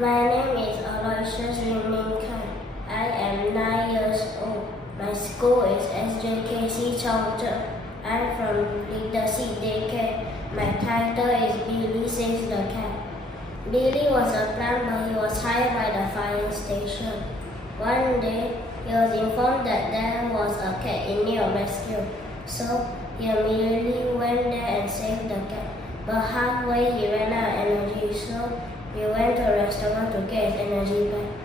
My name is Aloysius. I am 9 years old. My school is SJKC Chongzheng. I'm from Little Sea Daycare. My title is Billy Saves the Cat. Billy was a plumber. He was hired by the fire station. One day, he was informed that there was a cat in need of rescue. So, he immediately went there and saved the cat. But halfway, he ran out of energy, so he went to a restaurant to get his energy back.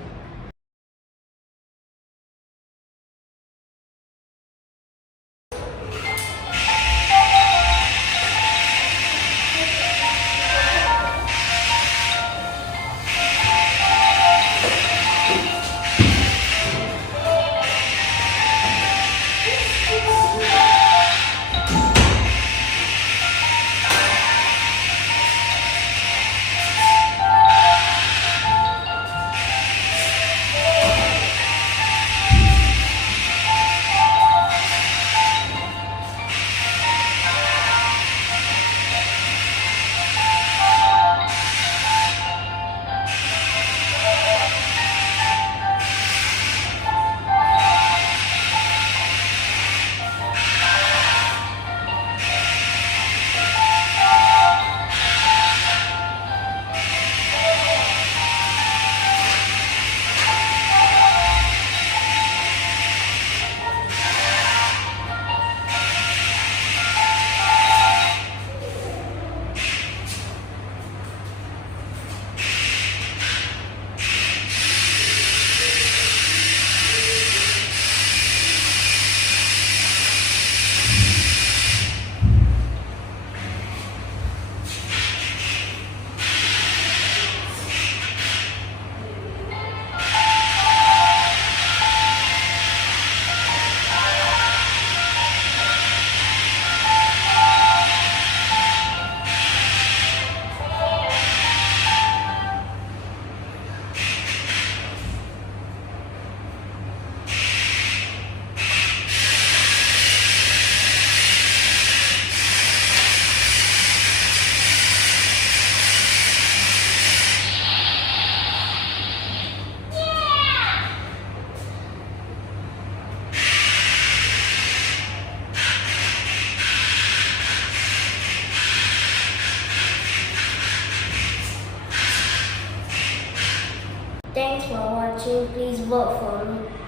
Thanks for watching. Please vote for me.